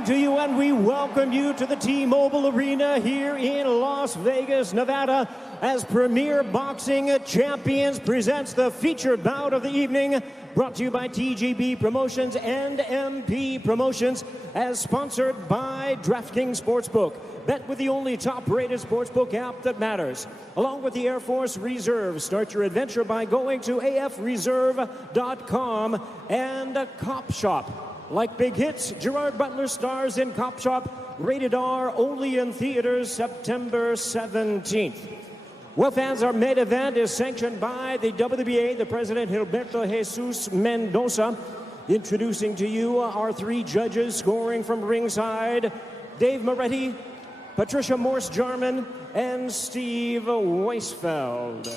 morning to you, and we welcome you to the T-Mobile Arena here in Las Vegas, Nevada, as Premier Boxing Champions presents the featured bout of the evening, brought to you by TGB Promotions and MP Promotions, as sponsored by DraftKings Sportsbook. Bet with the only top-rated sportsbook app that matters. Along with the Air Force Reserve, start your adventure by going to afreserve.com and Cop Shop. Like big hits, Gerard Butler stars in Cop Shop, rated R, only in theaters September 17th. Well, fans, our main event is sanctioned by the WBA, the President Gilberto Jesus Mendoza. Introducing to you our three judges scoring from ringside, Dave Moretti, Patricia Morse-Jarman, and Steve Weisfeld.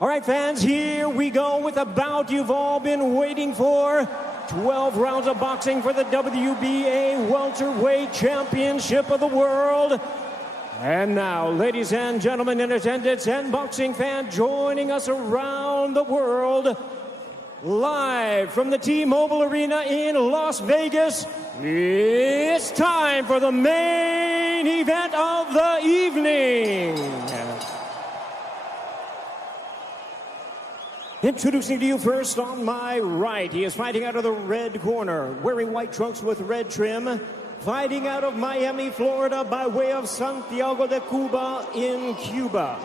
All right, fans, here we go with a bout you've all been waiting for. 12 rounds of boxing for the WBA Welterweight Championship of the World. And now, ladies and gentlemen in attendance and boxing fans joining us around the world, live from the T-Mobile Arena in Las Vegas, it's time for the main event of the evening. Introducing to you first on my right, he is fighting out of the red corner, wearing white trunks with red trim, fighting out of Miami, Florida, by way of Santiago de Cuba in Cuba.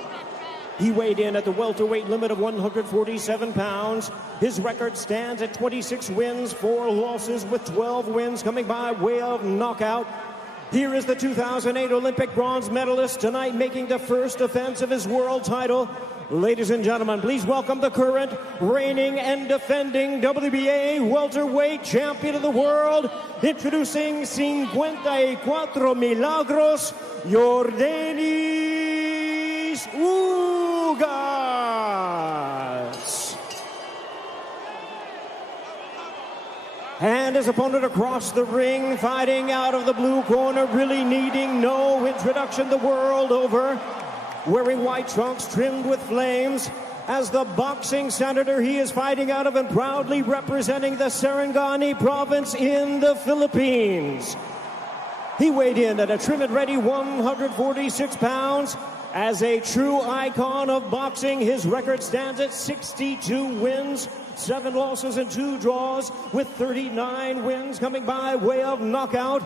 He weighed in at the welterweight limit of 147 pounds. His record stands at 26 wins, 4 losses, with 12 wins coming by way of knockout. Here is the 2008 Olympic bronze medalist, tonight making the first defense of his world title. Ladies and gentlemen, please welcome the current, reigning and defending WBA welterweight champion of the world, introducing 54 Milagros, Yordenis Ugas. And his opponent across the ring, fighting out of the blue corner, really needing no introduction the world over. Wearing white trunks trimmed with flames, as the boxing senator he is fighting out of and proudly representing the Sarangani province in the Philippines. He weighed in at a trim and ready 146 pounds. As a true icon of boxing, his record stands at 62 wins, 7 losses and 2 draws, with 39 wins coming by way of knockout.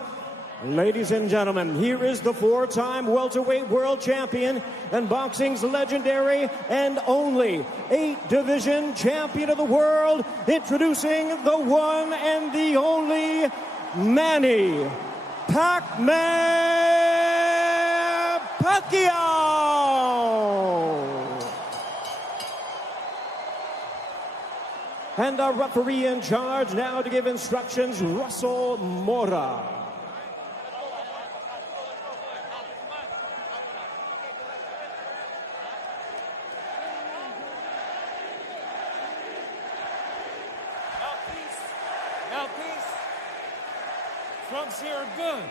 Ladies and gentlemen, here is the 4-time welterweight world champion and boxing's legendary and only 8-division champion of the world, introducing the one and the only Manny Pacquiao. And our referee in charge now to give instructions, Russell Mora. Trunks here are good.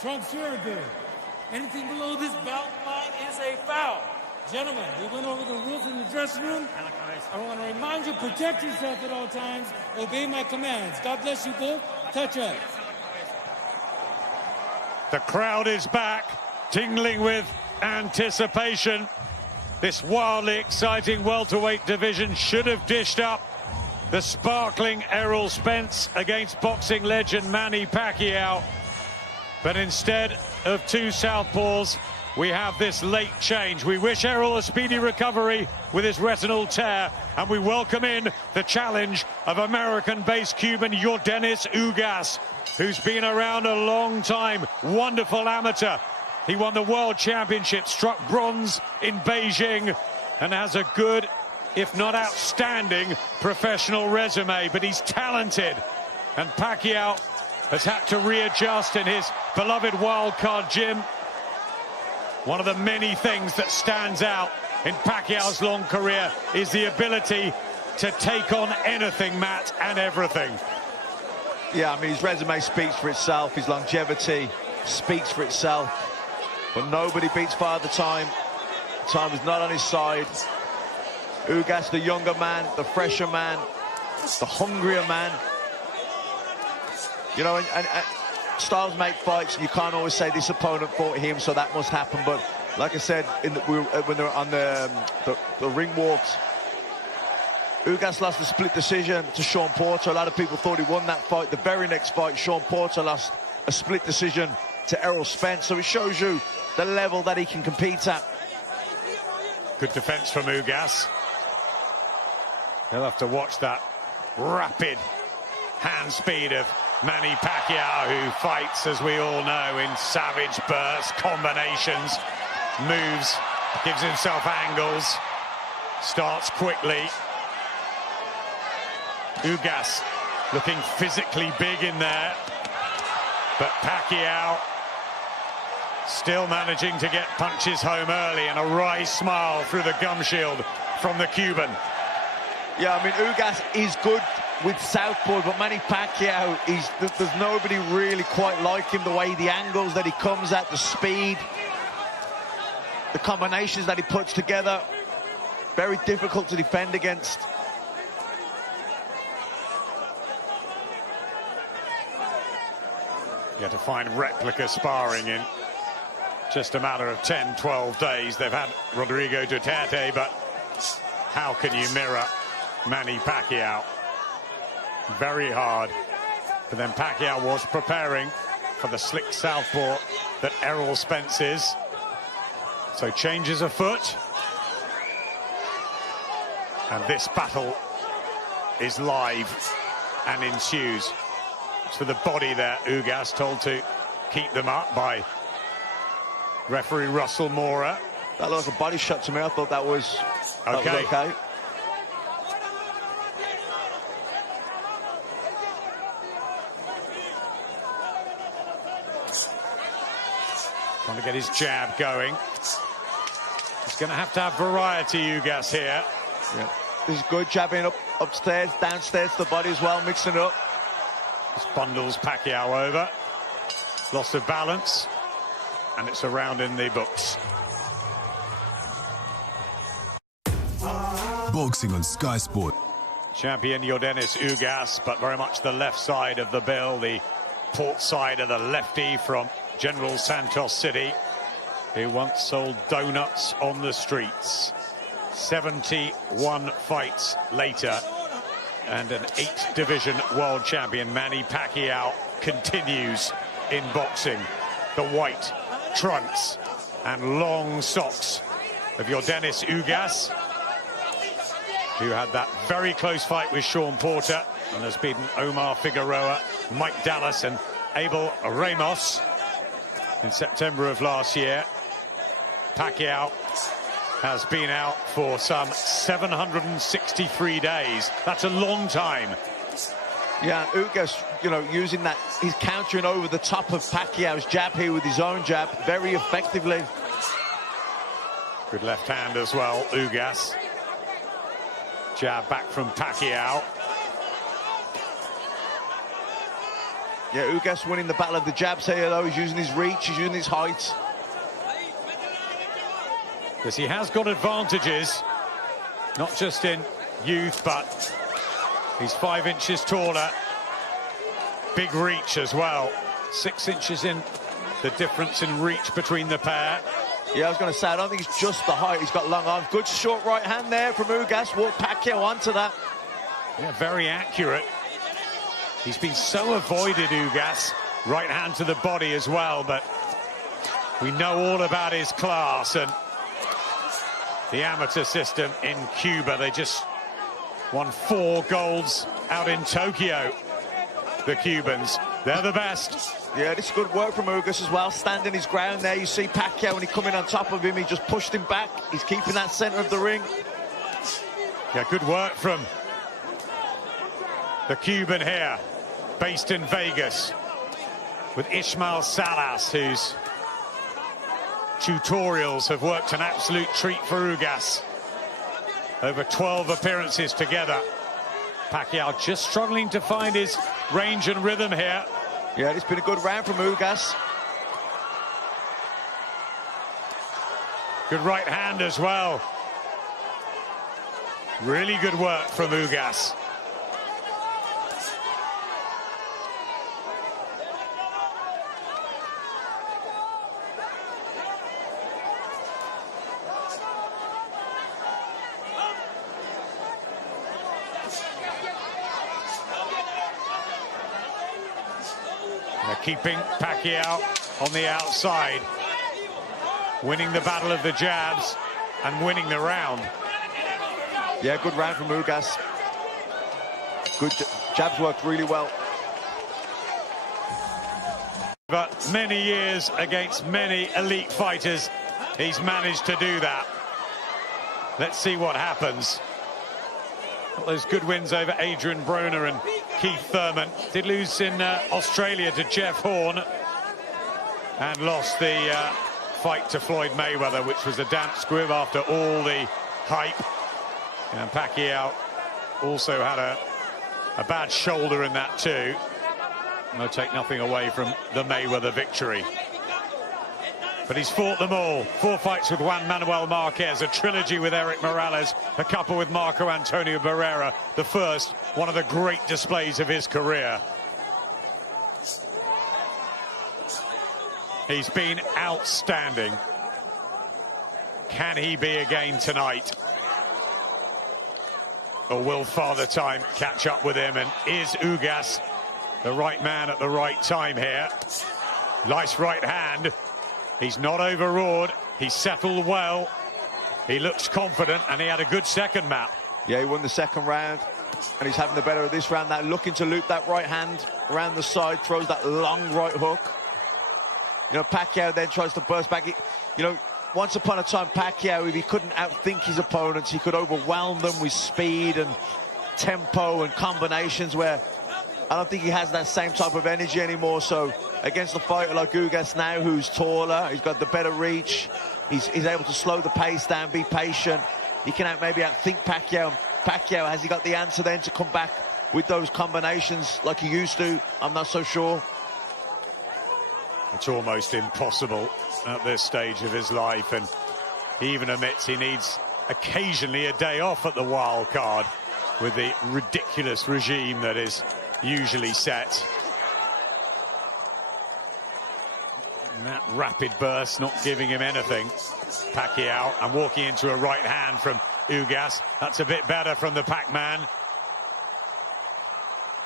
Trunks here are good. Anything below this belt line is a foul. Gentlemen, we went over the rules in the dressing room. I want to remind you, protect yourself at all times. Obey my commands. God bless you both. Touch up. The crowd is back, tingling with anticipation. This wildly exciting welterweight division should have dished up the sparkling Errol Spence against boxing legend Manny Pacquiao. But instead of two southpaws, we have this late change. We wish Errol a speedy recovery with his retinal tear, and we welcome in the challenge of American-based Cuban Yordenis Ugas, who's been around a long time. Wonderful amateur. He won the World Championship, struck bronze in Beijing, and has a good, if not outstanding, professional resume. But he's talented, and Pacquiao has had to readjust in his beloved wildcard gym. One of the many things that stands out in Pacquiao's long career is the ability to take on anything, Matt, and everything. Yeah, I mean, his resume speaks for itself. His longevity speaks for itself. But nobody beats Father Time. Time is not on his side. Ugas, the younger man, the fresher man, the hungrier man. You know, and styles make fights, and you can't always say this opponent fought him, so that must happen. But like I said, when they were on the ring walks, Ugas lost a split decision to Sean Porter. A lot of people thought he won that fight. The very next fight, Sean Porter lost a split decision to Errol Spence. So it shows you the level that he can compete at. Good defense from Ugas. He'll have to watch that rapid hand speed of Manny Pacquiao, who fights, as we all know, in savage bursts, combinations, moves, gives himself angles, starts quickly. Ugas looking physically big in there, but Pacquiao still managing to get punches home early, and a wry smile through the gum shield from the Cuban. Yeah, I mean, Ugas is good with southpaw, but Manny Pacquiao, there's nobody really quite like him. The way, the angles that he comes at, the speed, the combinations that he puts together, very difficult to defend against. You have to find replica sparring in just a matter of 10, 12 days. They've had Rodrigo Duterte, but how can you mirror Manny Pacquiao? Very hard. But then Pacquiao was preparing for the slick southpaw that Errol Spence is. So changes afoot. And this battle is live and ensues. It's for the body there, Ugas told to keep them up by referee Russell Mora. That looked like a body shot to me. I thought that was okay. Trying to get his jab going. He's going to have variety, Ugas, here. Yeah. This is good, jabbing upstairs, downstairs to the body as well, mixing it up. This bundles Pacquiao over. Loss of balance. And it's a round in the books. Boxing on Sky Sport. Champion Yordenis Ugas, but very much the left side of the bill, the port side of the lefty from General Santos City, who once sold donuts on the streets. 71 fights later, and an 8th division world champion, Manny Pacquiao, continues in boxing. The white trunks and long socks of Yordenis Ugas, who had that very close fight with Sean Porter and has beaten Omar Figueroa, Mike Dallas and Abel Ramos in September of last year. Pacquiao has been out for some 763 days. That's a long time. Yeah, Ugas, you know, using that, he's countering over the top of Pacquiao's jab here with his own jab very effectively. Good left hand as well, Ugas. Jab back from Pacquiao. Yeah, Ugas winning the battle of the jabs here, though. He's using his reach, he's using his height. Yes, he has got advantages, not just in youth, but he's 5 inches taller. Big reach as well. 6 inches in the difference in reach between the pair. Yeah, I was going to say, I don't think it's just the height. He's got long arms. Good short right hand there from Ugas. Walked Pacquiao onto that. Yeah, very accurate. He's been so avoided, Ugas. Right hand to the body as well, but we know all about his class and the amateur system in Cuba. They just won 4 golds out in Tokyo, the Cubans. They're the best. Yeah, this is good work from Ugas as well, standing his ground there. You see Pacquiao, when he come in on top of him, he just pushed him back. He's keeping that center of the ring. Yeah, good work from the Cuban here, based in Vegas, with Ismael Salas, whose tutorials have worked an absolute treat for Ugas. Over 12 appearances together. Pacquiao just struggling to find his range and rhythm here. Yeah, it's been a good round from Ugas. Good right hand as well. Really good work from Ugas. They're keeping Pacquiao on the outside, winning the battle of the jabs and winning the round. Yeah, good round from Ugas. Good jabs worked really well. But many years against many elite fighters, he's managed to do that. Let's see what happens. Got those good wins over Adrian Broner and Keith Thurman. Did lose in Australia to Jeff Horn and lost the fight to Floyd Mayweather, which was a damp squib after all the hype. And Pacquiao also had a bad shoulder in that too. No, take nothing away from the Mayweather victory. But he's fought them all. 4 fights with Juan Manuel Marquez, a trilogy with Eric Morales, a couple with Marco Antonio Barrera, the first, one of the great displays of his career. He's been outstanding. Can he be again tonight? Or will Father Time catch up with him? And is Ugas the right man at the right time here? Nice right hand. He's not overawed. He's settled well. He looks confident, and he had a good second, Matt. Yeah, he won the second round, and he's having the better of this round now, looking to loop that right hand around the side, throws that long right hook. You know, Pacquiao then tries to burst back. You know, once upon a time, Pacquiao, if he couldn't outthink his opponents, he could overwhelm them with speed and tempo and combinations, where I don't think he has that same type of energy anymore. So against a fighter like Ugas now, who's taller, he's got the better reach, he's able to slow the pace down, be patient. He can maybe outthink Pacquiao. Pacquiao, has he got the answer then to come back with those combinations like he used to? I'm not so sure. It's almost impossible at this stage of his life, and he even admits he needs occasionally a day off at the wild card with the ridiculous regime that is usually set. And that rapid burst not giving him anything. Pacquiao, and walking into a right hand from Ugas. That's a bit better from the Pac-Man.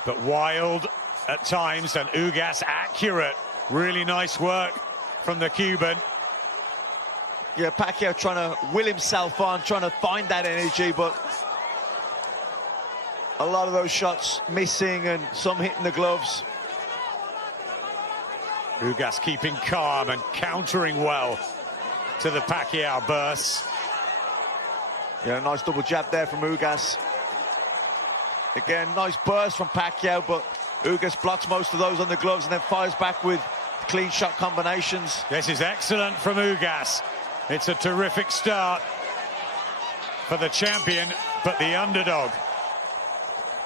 But wild at times, and Ugas accurate. Really nice work from the Cuban. Yeah, Pacquiao trying to will himself on, trying to find that energy, but a lot of those shots missing and some hitting the gloves. Ugas keeping calm and countering well to the Pacquiao bursts. Yeah, nice double jab there from Ugas. Again, nice burst from Pacquiao, but Ugas blocks most of those on the gloves and then fires back with clean shot combinations. This is excellent from Ugas. It's a terrific start for the champion, but the underdog.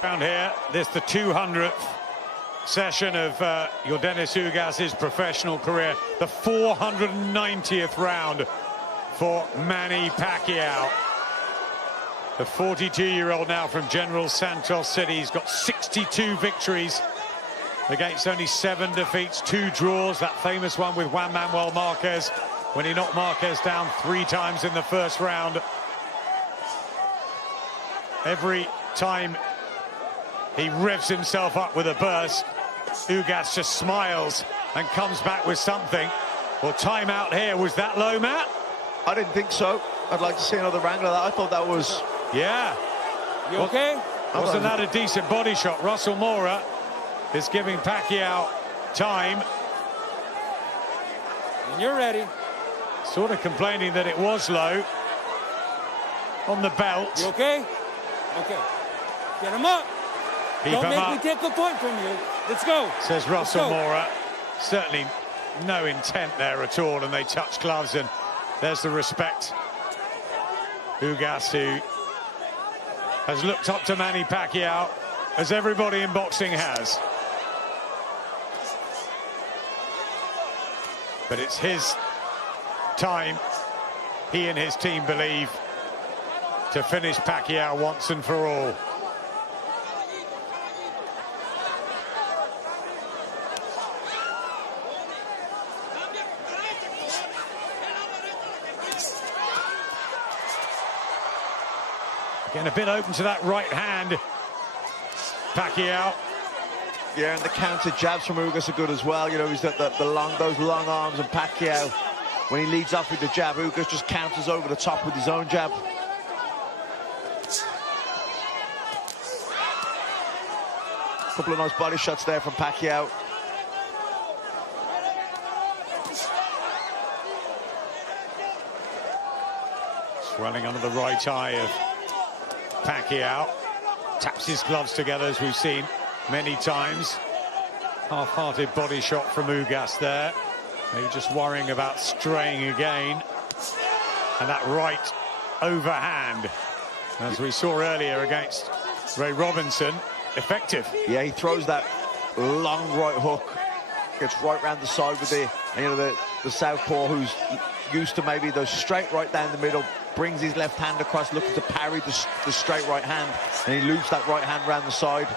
Around here, this the 200th session of Yordenis Ugas' professional career, the 490th round for Manny Pacquiao. The 42-year-old now from General Santos City. He's got 62 victories against only 7 defeats, 2 draws. That famous one with Juan Manuel Marquez when he knocked Marquez down 3 times in the first round. Every time he revs himself up with a burst, Ugas just smiles and comes back with something. Well, time out here. Was that low, Matt? I didn't think so. I'd like to see another angle of that. I thought that was... Yeah. You okay? Wasn't that a decent body shot? Russell Mora is giving Pacquiao time. And you're ready. Sort of complaining that it was low on the belt. You okay? Okay. Get him up. Don't make me take a point from you. Let's go. Says Russell Mora. Certainly no intent there at all, and they touch gloves, and there's the respect. Ugas, who has looked up to Manny Pacquiao, as everybody in boxing has. But it's his time, he and his team believe, to finish Pacquiao once and for all. Getting a bit open to that right hand, Pacquiao. Yeah, and the counter jabs from Ugas are good as well. You know, he's got those long arms, and Pacquiao, when he leads off with the jab, Ugas just counters over the top with his own jab. A couple of nice body shots there from Pacquiao. Swelling under the right eye of Pacquiao. Taps his gloves together, as we've seen many times. Half-hearted body shot from Ugas there. Maybe just worrying about straying again. And that right overhand, as we saw earlier against Ray Robinson, effective. Yeah, he throws that long right hook, gets right round the side with the, you know, the southpaw, who's used to maybe the straight right down the middle, brings his left hand across, looking to parry the straight right hand, and he loops that right hand round the side.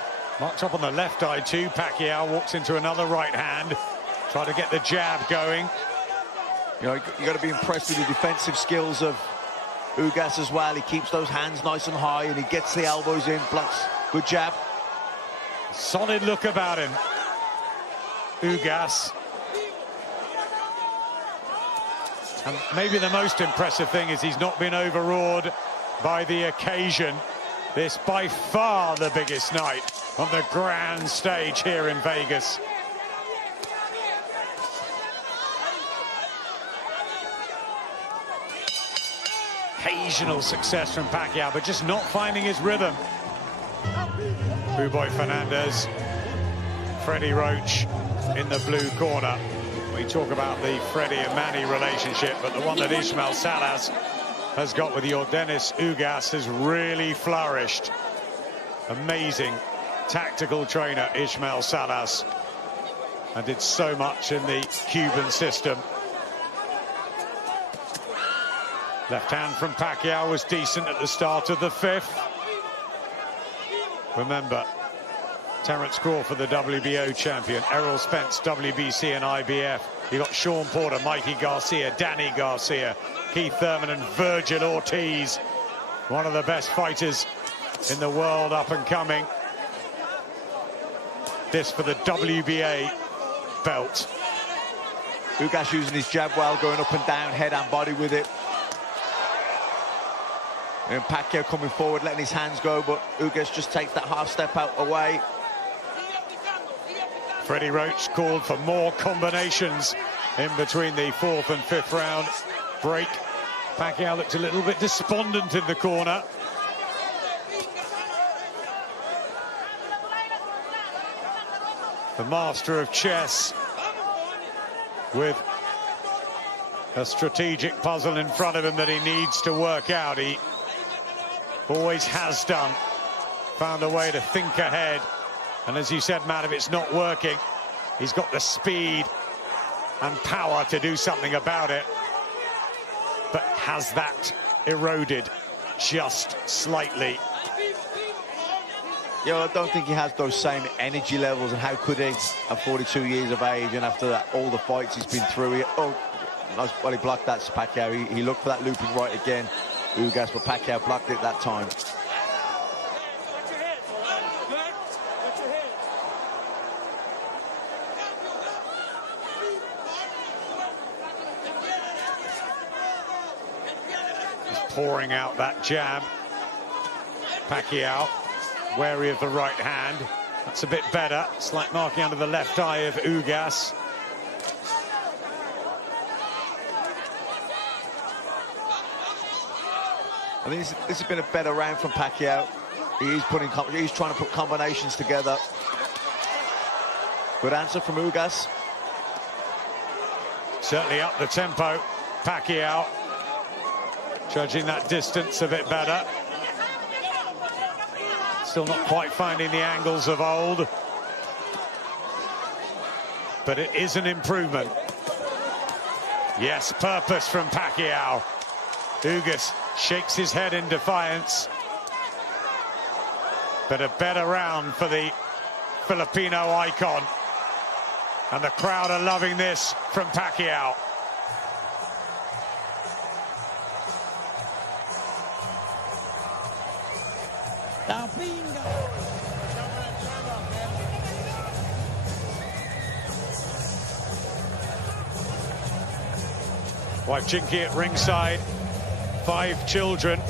Marked up on the left eye too. Pacquiao walks into another right hand, try to get the jab going. You know, you got to be impressed with the defensive skills of Ugas as well. He keeps those hands nice and high, and he gets the elbows in, blocks. Good jab. Solid look about him, Ugas. And maybe the most impressive thing is he's not been overawed by the occasion. This by far the biggest night on the grand stage here in Vegas. Occasional success from Pacquiao, but just not finding his rhythm. Boy Fernandez, Freddie Roach in the blue corner. We talk about the Freddie and Manny relationship, but the one that Ismael Salas has got with Yordenis Ugas has really flourished. Amazing tactical trainer, Ismael Salas, and did so much in the Cuban system. Left hand from Pacquiao was decent at the start of the fifth. Remember, Terence Crawford, the WBO champion, Errol Spence, WBC and IBF. You got Sean Porter, Mikey Garcia, Danny Garcia, Keith Thurman and Virgil Ortiz. One of the best fighters in the world, up and coming. This for the WBA belt. Ugas using his jab well, going up and down, head and body with it. And Pacquiao coming forward, letting his hands go, but Ugas just takes that half step out away. Freddie Roach called for more combinations in between the fourth and fifth round break. Pacquiao looked a little bit despondent in the corner. The master of chess with a strategic puzzle in front of him that he needs to work out. He always has done. Found a way to think ahead. And as you said, Matt, if it's not working, he's got the speed and power to do something about it. But has that eroded just slightly? Yeah, well, I don't think he has those same energy levels, and how could he at 42 years of age, and after that, all the fights he's been through. Well, he blocked that, Pacquiao. He looked for that looping right again, Ugas, but Pacquiao blocked it that time. Pouring out that jab. Pacquiao wary of the right hand. That's a bit better. Slight marking under the left eye of Ugas. I think this has been a better round from Pacquiao. He's trying to put combinations together. Good answer from Ugas. Certainly up the tempo. Pacquiao judging that distance a bit better. Still not quite finding the angles of old, but it is an improvement. Yes, purpose from Pacquiao. Ugas shakes his head in defiance, but a better round for the Filipino icon, and the crowd are loving this from Pacquiao. Wife Chinky at ringside, 5 children.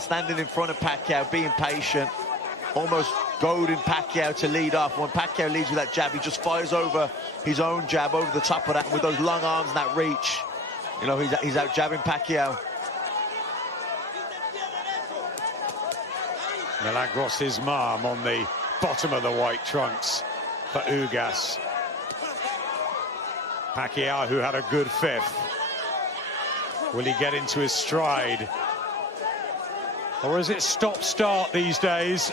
Standing in front of Pacquiao, being patient, almost goading Pacquiao to lead off. When Pacquiao leads with that jab, he just fires over his own jab over the top of that with those long arms and that reach. You know, he's out jabbing Pacquiao. Milagros' mom on the bottom of the white trunks for Ugas. Pacquiao, who had a good 5th. Will he get into his stride? Or is it stop-start these days?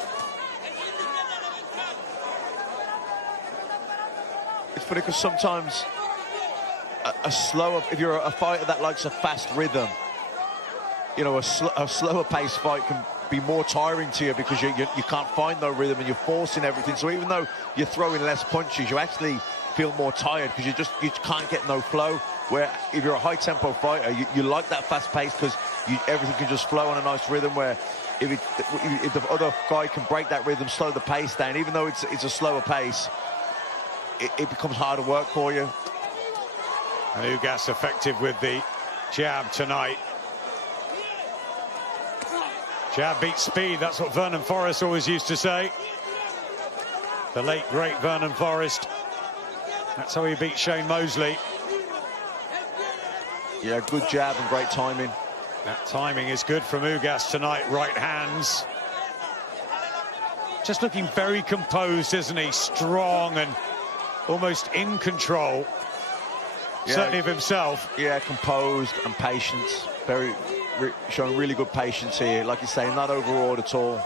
It's funny because sometimes a slower, if you're a fighter that likes a fast rhythm, you know, a slower paced fight can be more tiring to you because you can't find no rhythm and you're forcing everything. So even though you're throwing less punches, you actually feel more tired because you can't get no flow. Where if you're a high-tempo fighter, you like that fast pace because everything can just flow on a nice rhythm. Where if the other guy can break that rhythm, slow the pace down, even though it's a slower pace, it becomes harder work for you. And Ugas effective with the jab tonight. Jab beats speed, that's what Vernon Forrest always used to say. The late, great Vernon Forrest. That's how he beat Shane Mosley. Yeah, good jab and great timing. That timing is good from Ugas tonight, right hands. Just looking very composed, isn't he? Strong and almost in control, certainly of himself. Yeah, composed and patience. Showing really good patience here. Like you say, not overawed at all.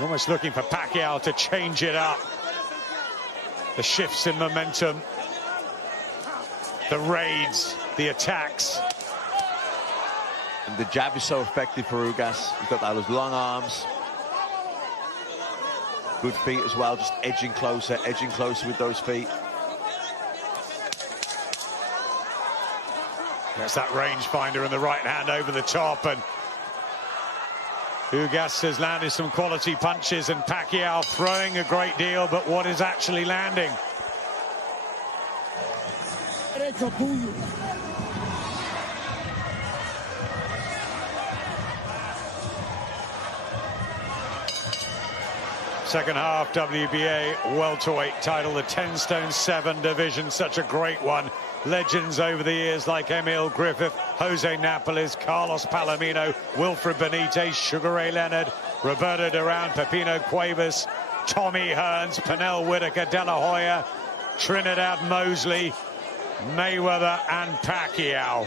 Almost looking for Pacquiao to change it up. The shifts in momentum, the raids, the attacks. And the jab is so effective for Ugas. He's got those long arms. Good feet as well, just edging closer with those feet. There's that rangefinder in the right hand over the top, and Ugas has landed some quality punches, and Pacquiao throwing a great deal, but what is actually landing? Second half WBA welterweight title, the 10 stone 7 division, such a great one. Legends over the years like Emil Griffith, Jose Napoles, Carlos Palomino, Wilfred Benitez, Sugar Ray Leonard, Roberto Duran, Pepino Cuevas, Tommy Hearns, Pernell Whitaker, De La Hoya, Trinidad Mosley, Mayweather and Pacquiao.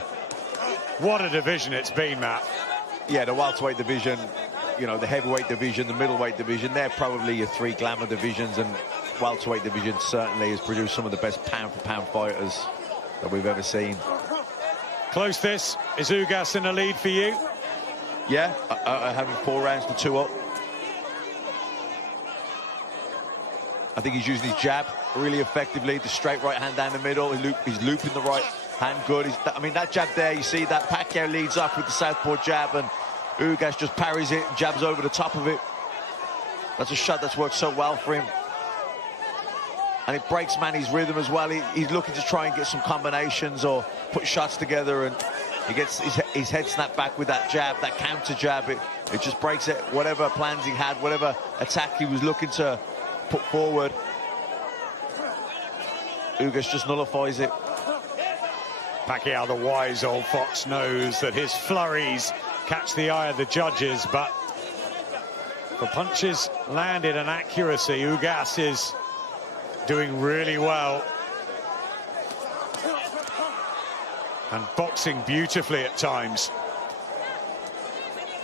What a division it's been, Matt. Yeah, the welterweight division, you know, the heavyweight division, the middleweight division, they're probably your 3 glamour divisions, and welterweight division certainly has produced some of the best pound-for-pound fighters that we've ever seen. Close this. Is Ugas in the lead for you? Yeah, having 4 rounds to 2 up. I think he's using his jab really effectively, the straight right hand down the middle. He's looping the right hand good. I mean, that jab there, you see that Pacquiao leads up with the southpaw jab, and Ugas just parries it, jabs over the top of it. That's a shot that's worked so well for him. And it breaks Manny's rhythm as well. He's looking to try and get some combinations or put shots together, and he gets his head snapped back with that jab, that counter jab. It just breaks it, whatever plans he had, whatever attack he was looking to put forward. Ugas just nullifies it. Pacquiao, the wise old fox, knows that his flurries catch the eye of the judges, but for punches landed and accuracy, Ugas is doing really well. And boxing beautifully at times.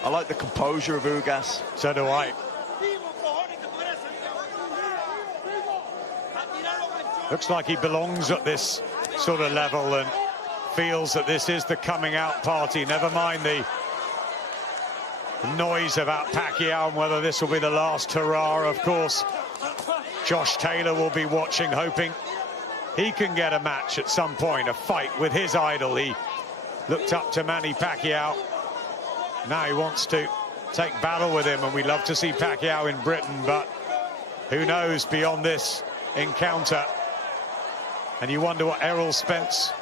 I like the composure of Ugas. So do I. Looks like he belongs at this sort of level and feels that this is the coming out party. Never mind the noise about Pacquiao and whether this will be the last hurrah. Of course, Josh Taylor will be watching, hoping he can get a match at some point, a fight with his idol. He looked up to Manny Pacquiao. Now he wants to take battle with him, and we love to see Pacquiao in Britain, but who knows beyond this encounter. And you wonder what Errol Spence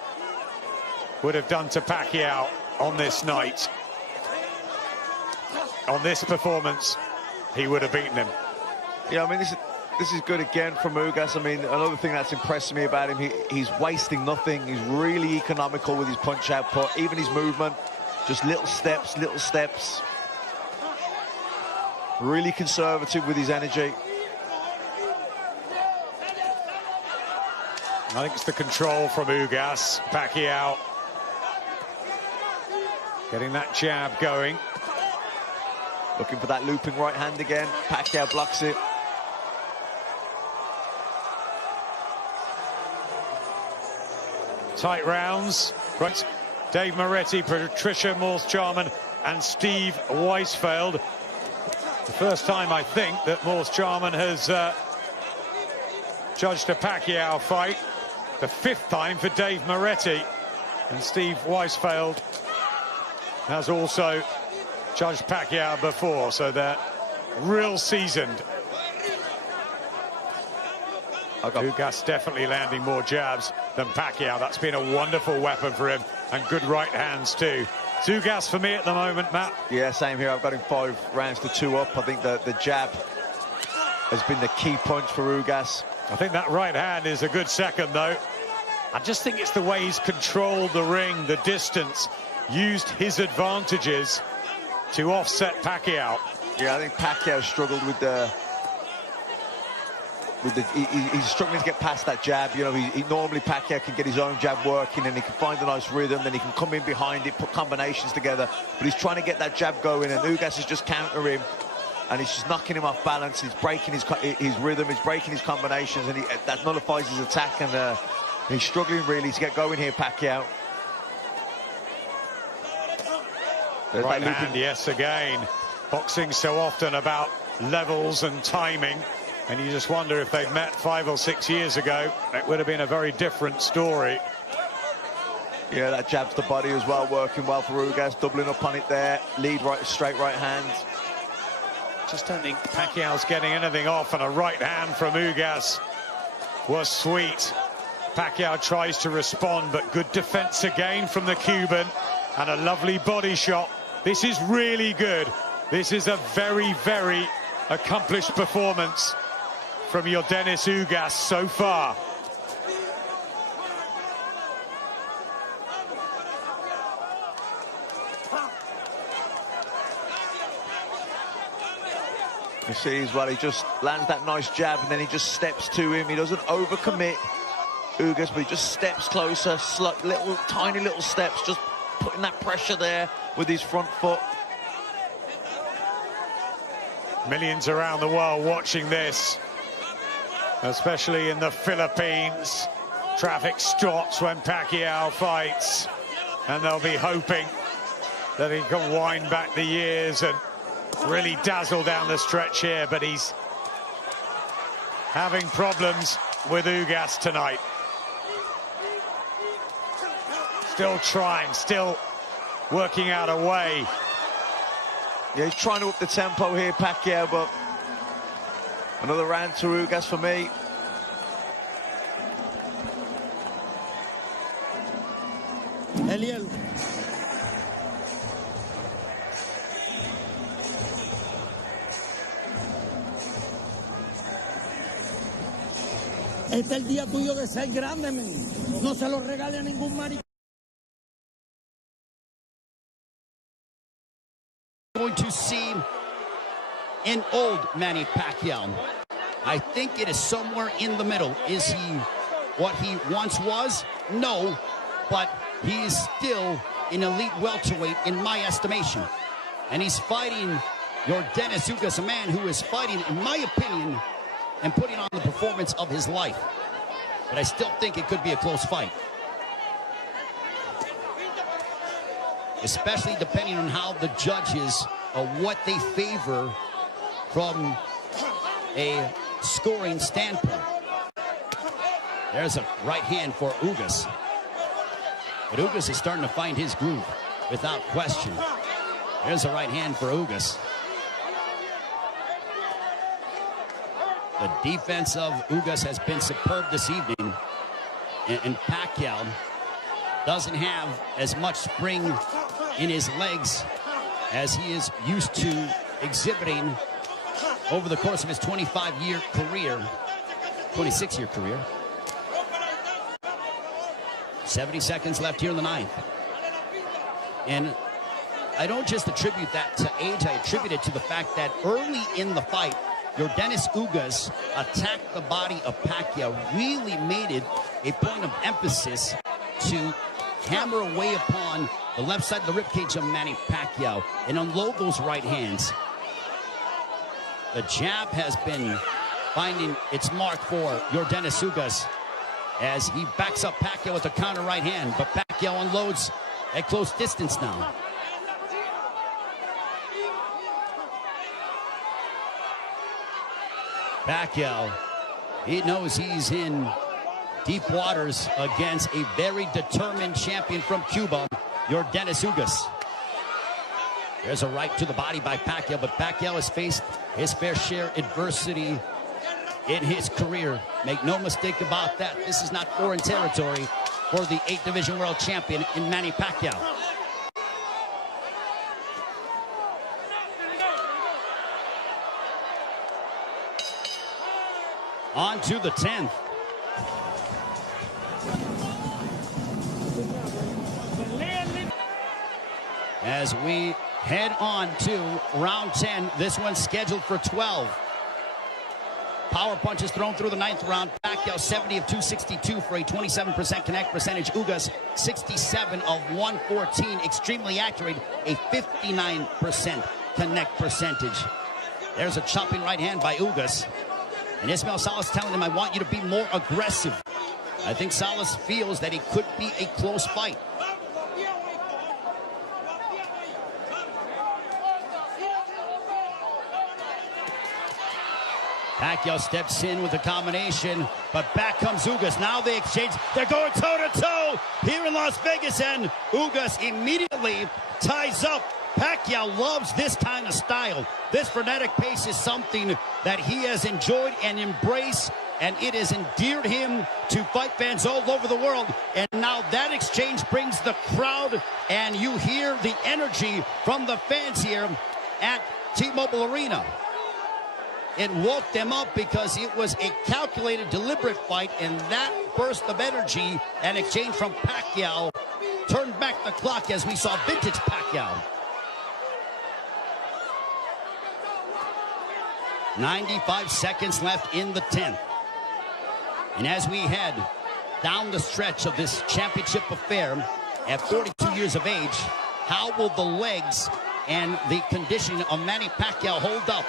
would have done to Pacquiao on this night. On this performance, he would have beaten him. Yeah, I mean, this is good again from Ugas. I mean, another thing that's impressed me about him, he's wasting nothing. He's really economical with his punch output, even his movement. Just little steps, little steps. Really conservative with his energy. I think it's the control from Ugas. Pacquiao getting that jab going. Looking for that looping right hand again. Pacquiao blocks it. Tight rounds. Right. Dave Moretti, Patricia Morse-Charman and Steve Weisfeld. The first time, I think, that Morse-Charman has judged a Pacquiao fight. The fifth time for Dave Moretti. And Steve Weisfeld has also judged Pacquiao before, so they're real seasoned. Ugas definitely landing more jabs than Pacquiao. That's been a wonderful weapon for him, and good right hands too. It's Ugas for me at the moment, Matt. Yeah, same here. I've got him 5 rounds to 2 up. I think the jab has been the key punch for Ugas. I think that right hand is a good second, though. I just think it's the way he's controlled the ring, the distance, used his advantages to offset Pacquiao. Yeah, I think Pacquiao struggled with the... he's struggling to get past that jab. You know, he normally Pacquiao can get his own jab working and he can find a nice rhythm, then he can come in behind it, put combinations together, but he's trying to get that jab going, and Ugas is just countering him, and he's just knocking him off balance. He's breaking his rhythm, he's breaking his combinations, and that nullifies his attack, and he's struggling really to get going here, Pacquiao. Right hand, yes, again. Boxing so often about levels and timing. And you just wonder if they'd met 5 or 6 years ago, it would have been a very different story. Yeah, that jabs the body as well, working well for Ugas, doubling up on it there. Lead right, straight right hand. Just don't think Pacquiao's getting anything off, and a right hand from Ugas was sweet. Pacquiao tries to respond, but good defense again from the Cuban, and a lovely body shot. This is really good. This is a very, very accomplished performance from Yordenis Ugas so far. You see as well, he just lands that nice jab and then he just steps to him. He doesn't overcommit, Ugas, but he just steps closer, tiny little steps, just putting that pressure there with his front foot. Millions around the world watching this, especially in the Philippines. Traffic stops when Pacquiao fights, and they'll be hoping that he can wind back the years and really dazzle down the stretch here, but he's having problems with Ugas tonight. Still trying, still working out a way. Yeah, he's trying to up the tempo here, Pacquiao, but another round to Ugas for me. Eliel. Este es el día tuyo de ser grande, men. No se lo regale a ningún maricón. Going to see an old Manny Pacquiao. I think it is somewhere in the middle. Is he what he once was? No, but he is still an elite welterweight in my estimation. And he's fighting Yordenis Ugas, a man who is fighting, in my opinion, and putting on the performance of his life. But I still think it could be a close fight. Especially depending on how the judges, what they favor from a scoring standpoint. There's a right hand for Ugas. But Ugas is starting to find his groove, without question. There's a right hand for Ugas. The defense of Ugas has been superb this evening. And Pacquiao doesn't have as much spring in his legs as he is used to exhibiting over the course of his 25-year career, 26-year career. 70 seconds left here in the ninth. And I don't just attribute that to age, I attribute it to the fact that early in the fight, Yordenis Ugas attacked the body of Pacquiao, really made it a point of emphasis to hammer away upon the left side of the ribcage of Manny Pacquiao and unload those right hands. The jab has been finding its mark for Yordenis Ugas as he backs up Pacquiao with a counter right hand, but Pacquiao unloads at close distance now. Pacquiao, he knows he's in deep waters against a very determined champion from Cuba, Yordenis Ugas. There's a right to the body by Pacquiao, but Pacquiao has faced his fair share adversity in his career. Make no mistake about that. This is not foreign territory for the 8th Division World Champion in Manny Pacquiao. On to the 10th. As we head on to round 10, this one's scheduled for 12. Power punches thrown through the 9th round. Pacquiao 70 of 262 for a 27% connect percentage. Ugas 67 of 114, extremely accurate, a 59% connect percentage. There's a chopping right hand by Ugas. And Ismael Salas telling him, I want you to be more aggressive. I think Salas feels that it could be a close fight. Pacquiao steps in with a combination, but back comes Ugas. Now they exchange. They're going toe-to-toe here in Las Vegas, and Ugas immediately ties up. Pacquiao loves this kind of style. This frenetic pace is something that he has enjoyed and embraced, and it has endeared him to fight fans all over the world. And now that exchange brings the crowd, and you hear the energy from the fans here at T-Mobile Arena. It woke them up because it was a calculated, deliberate fight, and that burst of energy and exchange from Pacquiao turned back the clock as we saw vintage Pacquiao. 95 seconds left in the 10th. And as we head down the stretch of this championship affair at 42 years of age, how will the legs and the conditioning of Manny Pacquiao hold up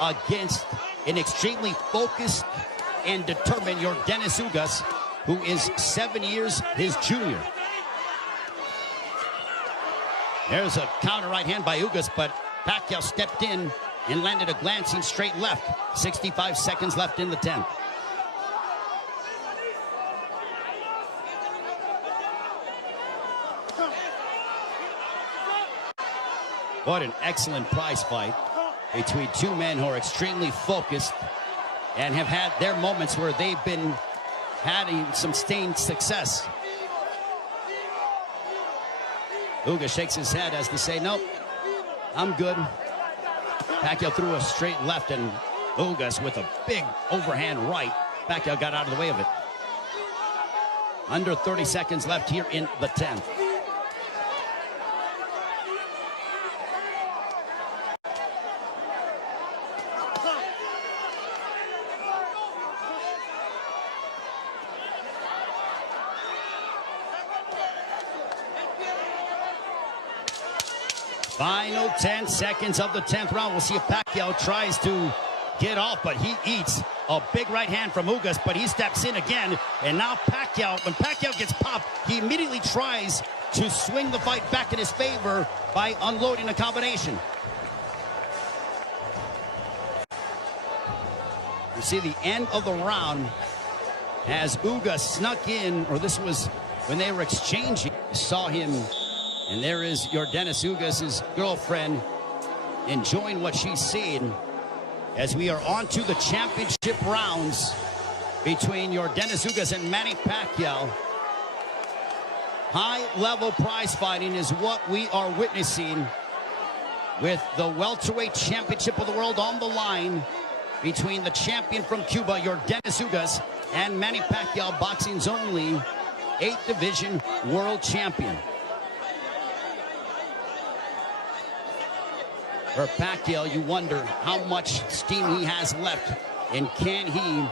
against an extremely focused and determined Yordenis Ugas, who is 7 years his junior? There's a counter right hand by Ugas, but Pacquiao stepped in and landed a glancing straight left. 65 seconds left in the 10th. What an excellent prize fight between two men who are extremely focused and have had their moments where they've been having some sustained success. Ugas shakes his head as to say, nope, I'm good. Pacquiao threw a straight left, and Ugas with a big overhand right Pacquiao got out of the way of it. Under 30 seconds left here in the 10th. Final 10 seconds of the 10th round. We'll see if Pacquiao tries to get off, but he eats a big right hand from Ugas, but he steps in again. And now Pacquiao, when Pacquiao gets popped, he immediately tries to swing the fight back in his favor by unloading a combination. You see the end of the round as Ugas snuck in, or this was when they were exchanging. You saw him, and there is Yordenis Ugas' girlfriend enjoying what she's seen as we are on to the championship rounds between Yordenis Ugas and Manny Pacquiao. High-level prize fighting is what we are witnessing with the welterweight championship of the world on the line between the champion from Cuba, Yordenis Ugas, and Manny Pacquiao, boxing's only 8th division world champion. For Pacquiao, you wonder how much steam he has left, and can he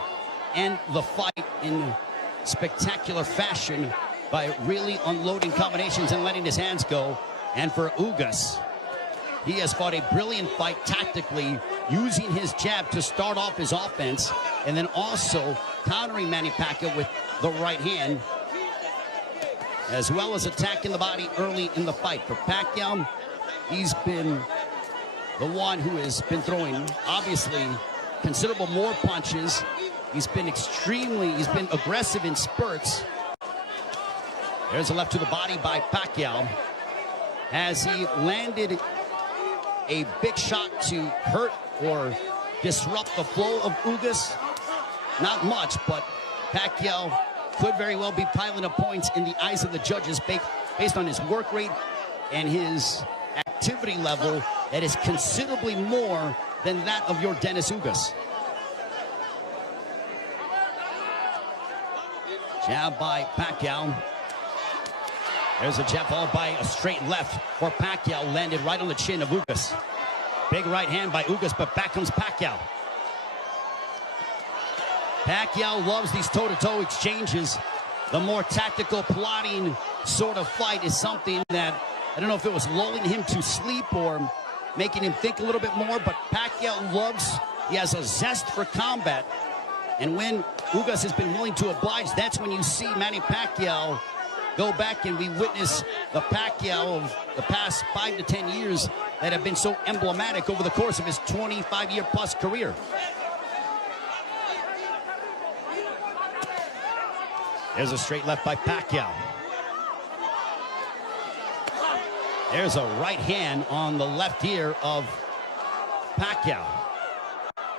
end the fight in spectacular fashion by really unloading combinations and letting his hands go. And for Ugas, he has fought a brilliant fight tactically, using his jab to start off his offense, and then also countering Manny Pacquiao with the right hand, as well as attacking the body early in the fight. For Pacquiao, he's been the one who has been throwing, obviously, considerable more punches. He's been aggressive in spurts. There's a left to the body by Pacquiao as he landed a big shot to hurt or disrupt the flow of Ugas. Not much, but Pacquiao could very well be piling up points in the eyes of the judges based on his work rate and his activity level that is considerably more than that of Yordenis Ugas. Jab by Pacquiao. There's a jab followed by a straight left for Pacquiao, landed right on the chin of Ugas. Big right hand by Ugas, but back comes Pacquiao. Pacquiao loves these toe-to-toe exchanges. The more tactical, plotting sort of fight is something that, I don't know if it was lulling him to sleep or making him think a little bit more, but Pacquiao loves, he has a zest for combat. And when Ugas has been willing to oblige, that's when you see Manny Pacquiao go back, and we witness the Pacquiao of the past 5 to 10 years that have been so emblematic over the course of his 25-year-plus career. There's a straight left by Pacquiao. There's a right hand on the left ear of Pacquiao.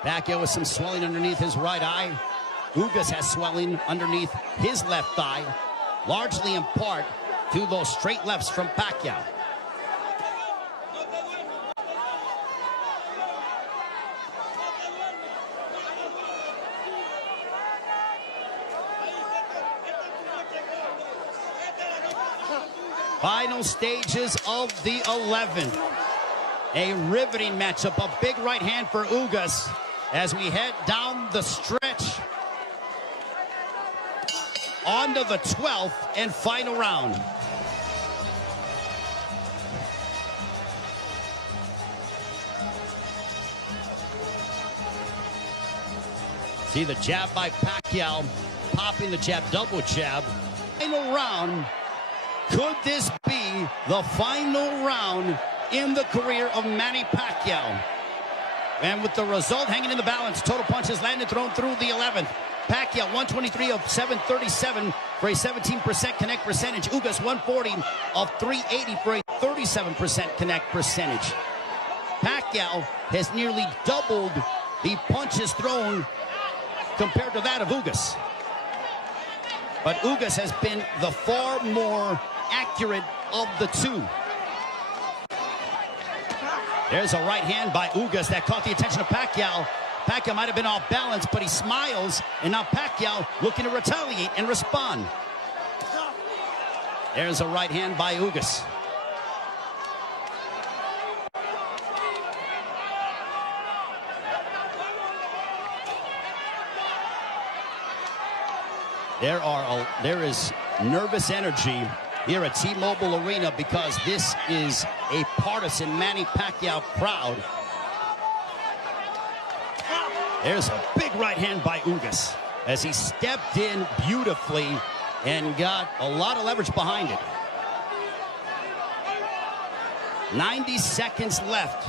Pacquiao with some swelling underneath his right eye. Ugas has swelling underneath his left eye, largely in part to those straight lefts from Pacquiao. Final stages of the 11th. A riveting matchup, a big right hand for Ugas as we head down the stretch onto the 12th and final round. See the jab by Pacquiao, popping the jab, double jab. Final round. Could this be the final round in the career of Manny Pacquiao? And with the result hanging in the balance, total punches landed, thrown through the 11th. Pacquiao 123 of 737 for a 17% connect percentage. Ugas 140 of 380 for a 37% connect percentage. Pacquiao has nearly doubled the punches thrown compared to that of Ugas. But Ugas has been the far more accurate of the two. There's a right hand by Ugas that caught the attention of Pacquiao. Pacquiao might have been off balance, but he smiles, and now Pacquiao looking to retaliate and respond. There's a right hand by Ugas. There is nervous energy here at T-Mobile Arena because this is a partisan Manny Pacquiao crowd. There's a big right hand by Ugas as he stepped in beautifully and got a lot of leverage behind it. 90 seconds left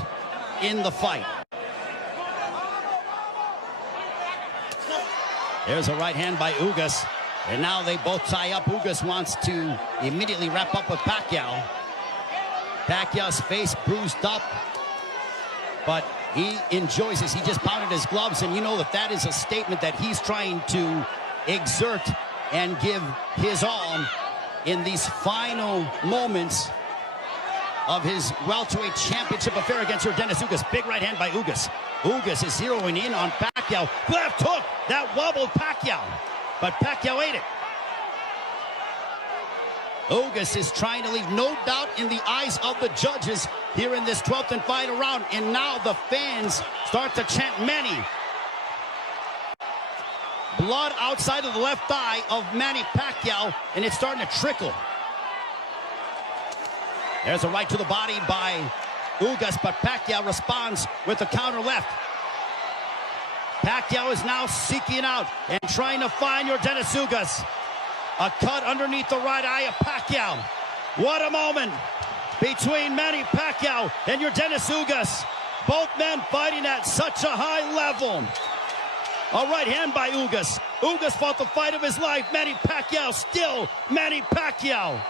in the fight. There's a right hand by Ugas. And now they both tie up. Ugas wants to immediately wrap up with Pacquiao. Pacquiao's face bruised up, but he enjoys this. He just pounded his gloves, and you know that is a statement that he's trying to exert and give his all in these final moments of his welterweight championship affair against Yordenis Ugas. Big right hand by Ugas. Ugas is zeroing in on Pacquiao. Left hook, that wobbled Pacquiao. But Pacquiao ate it. Ugas is trying to leave no doubt in the eyes of the judges here in this 12th and final round. And now the fans start to chant Manny. Blood outside of the left thigh of Manny Pacquiao, and it's starting to trickle. There's a right to the body by Ugas, but Pacquiao responds with the counter left. Pacquiao is now seeking out and trying to find Yordenis Ugas. A cut underneath the right eye of Pacquiao. What a moment between Manny Pacquiao and Yordenis Ugas. Both men fighting at such a high level. A right hand by Ugas. Ugas fought the fight of his life. Manny Pacquiao still Manny Pacquiao.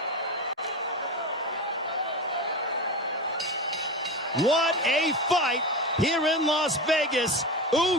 What a fight here in Las Vegas. Ugas